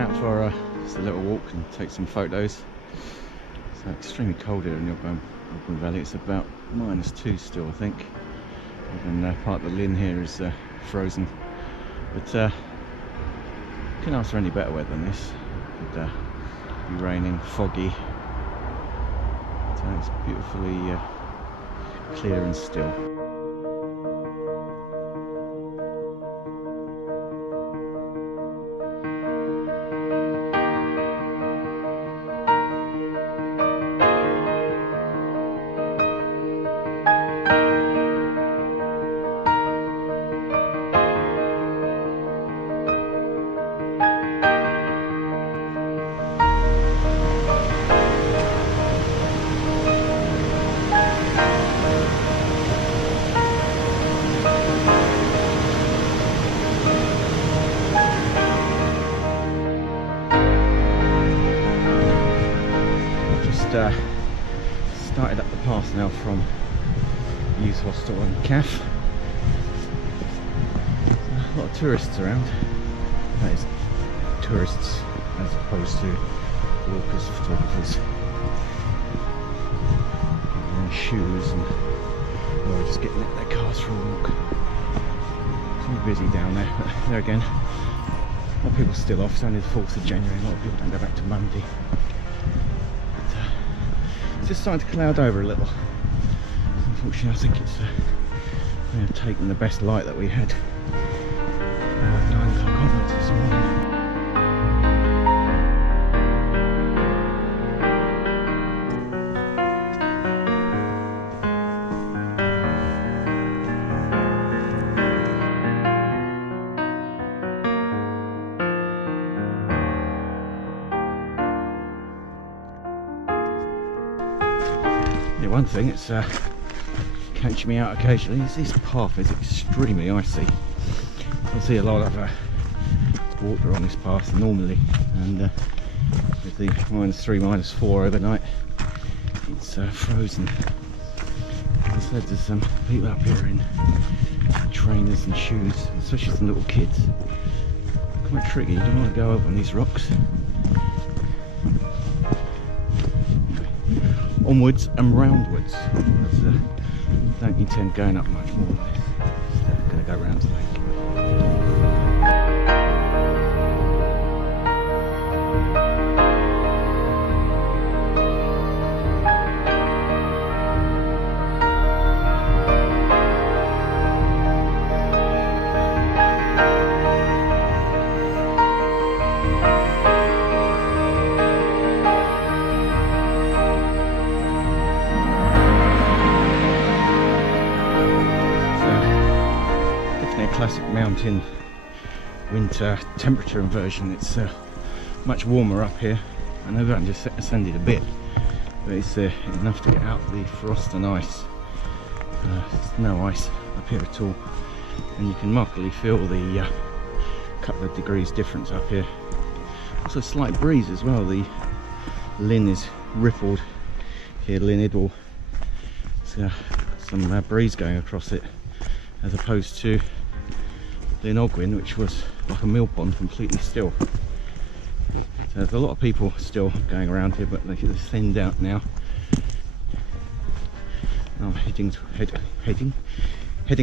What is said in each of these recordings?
out for just a little walk and take some photos. It's extremely cold here in Llyn Valley. It's about -2 still, I think. Even part of the Llyn here is frozen. But couldn't ask for any better weather than this. It could be raining, foggy. So it's beautifully clear and still. Started up the path now from Youth Hostel and Caf. A lot of tourists around. That is tourists as opposed to walkers, photographers. In their shoes and or just getting out their cars for a walk. It's really busy down there, but there again, a lot of people still off. It's only the 4th of January, a lot of people don't go back to Monday. Just starting to cloud over a little. Unfortunately, I think it's may have taken the best light that we had 9 o'clock onwards this morning. One thing it's catching me out occasionally is this path is extremely icy. I see a lot of water on this path normally, and with the -3, -4 overnight, it's frozen. As I said, there's some people up here in trainers and shoes, especially some little kids. Quite tricky, you don't want to go up on these rocks. Onwards and roundwards. Don't intend going up much more than this. Just going to go round the lake. Classic mountain winter temperature inversion. It's much warmer up here. I know that just ascended a bit, but it's enough to get out the frost and ice. There's no ice up here at all, and you can markedly feel the couple of degrees difference up here. Also a slight breeze as well. The Llyn is rippled here, Llyn Idwal. There's some breeze going across it, as opposed to Llyn Idwal, which was like a mill pond, completely still. So there's a lot of people still going around here, but they're thinned out now. I'm heading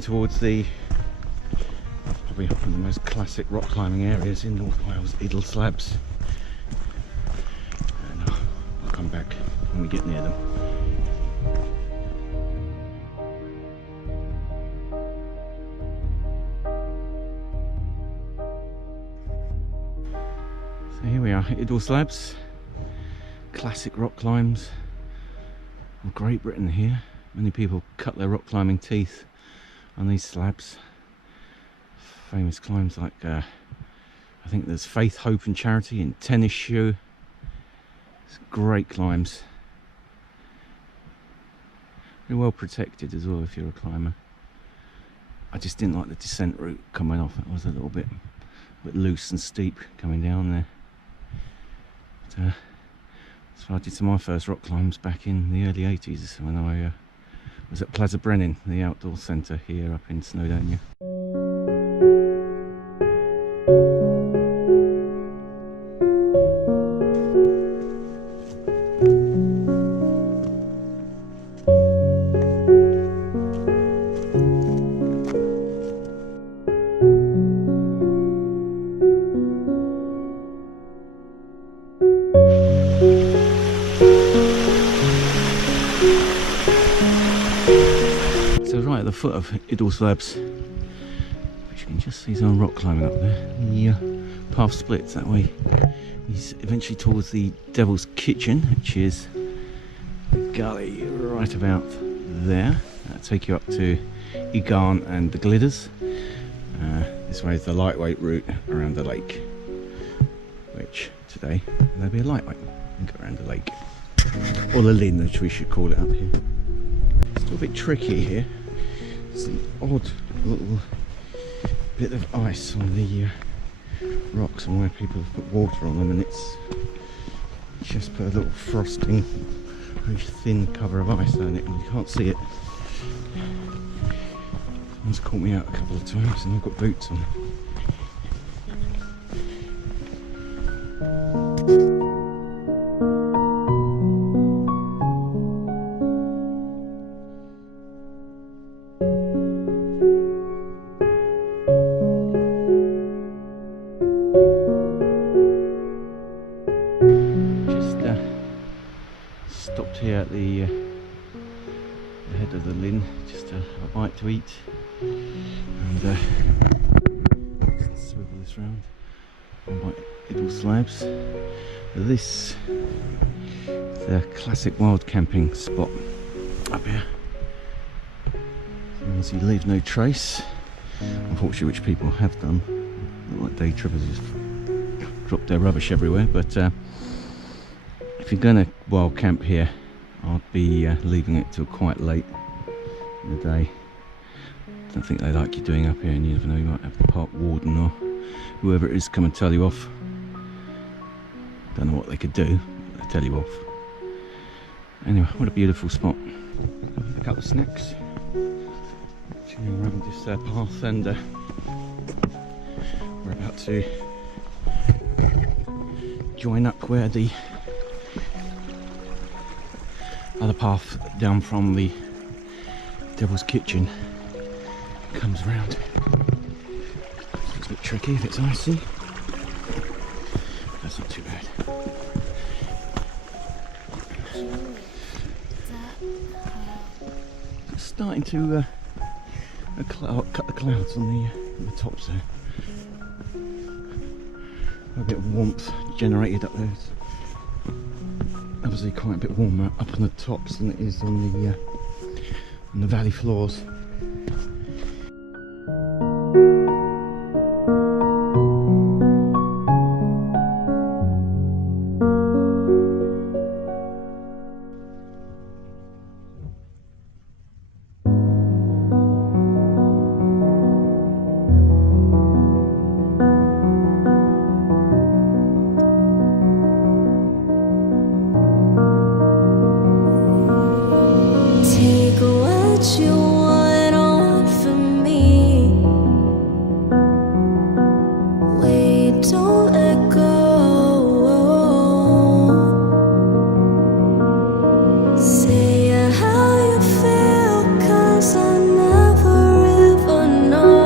towards the probably one of the most classic rock climbing areas in North Wales, Idle Slabs. And I'll come back when we get near them. So here we are, Idle Slabs, classic rock climbs of Great Britain here. Many people cut their rock climbing teeth on these slabs. Famous climbs like, I think there's Faith, Hope and Charity and Tennis Shoe. It's great climbs. Very well protected as well if you're a climber. I just didn't like the descent route coming off. It was a little bit loose and steep coming down there. But, so I did some of my first rock climbs back in the early 80s when I was at Plaza Brennan, the outdoor centre here up in Snowdonia. right at the foot of Idwal Slabs, which you can just see some rock climbing up there. The path splits that way. He's eventually towards the Devil's Kitchen, which is the gully right about there. That'll take you up to Llyn and the Glidders. This way is the lightweight route around the lake, which today there'll be a lightweight and go around the lake, or the Llyn, which we should call it up here. It's still a bit tricky here. It's an odd little bit of ice on the rocks, and where people have put water on them, and it's just put a little frosting, very thin cover of ice on it, and you can't see it. Someone's caught me out a couple of times, and I've got boots on. Stopped here at the head of the Llyn, just to have a bite to eat, and swivel this round on Idwal Slabs. This is a classic wild camping spot up here. As long as you leave no trace, unfortunately, which people have done. Not like day trippers just drop their rubbish everywhere, but if you're going to wild camp here, I'd be leaving it till quite late in the day. Don't think they like you doing up here, and you never know, you might have the park warden or whoever it is come and tell you off. Don't know what they could do, but they tell you off. Anyway, what a beautiful spot. A couple of snacks. Continuing around this path, and we're about to join up where the other path down from the Devil's Kitchen comes around. It's a bit tricky if it's icy. That's not too bad. It's starting to cut the clouds on the tops there. A bit of warmth generated up there. It's obviously quite a bit warmer up on the tops than it is on the valley floors. You want from me. Wait, don't let go. Say how you feel, 'cause I never ever know.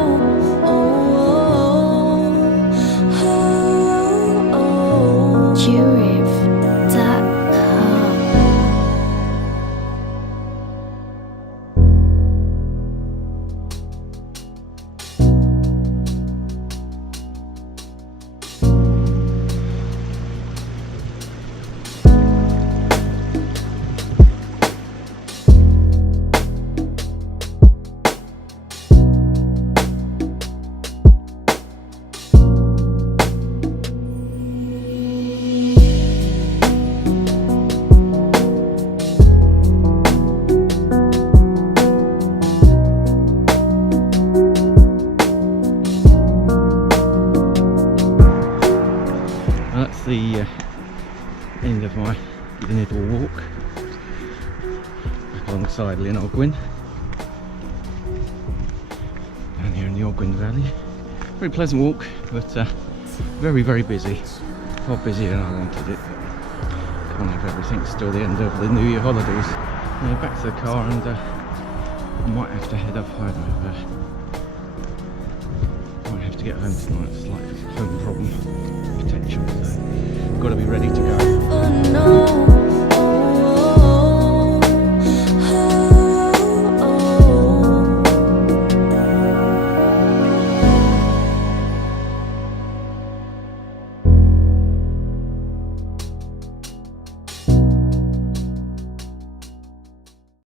The end of my Llyn Idwal walk alongside Llyn Idwal down here in the Ogwen Valley. Very pleasant walk, but very, very busy. Far busier than I wanted it, but can't have everything. It's still the end of the New Year holidays. Now back to the car, and I might have to head up home. Might have to get home tonight. It's like a home problem potential, so got to be ready to go.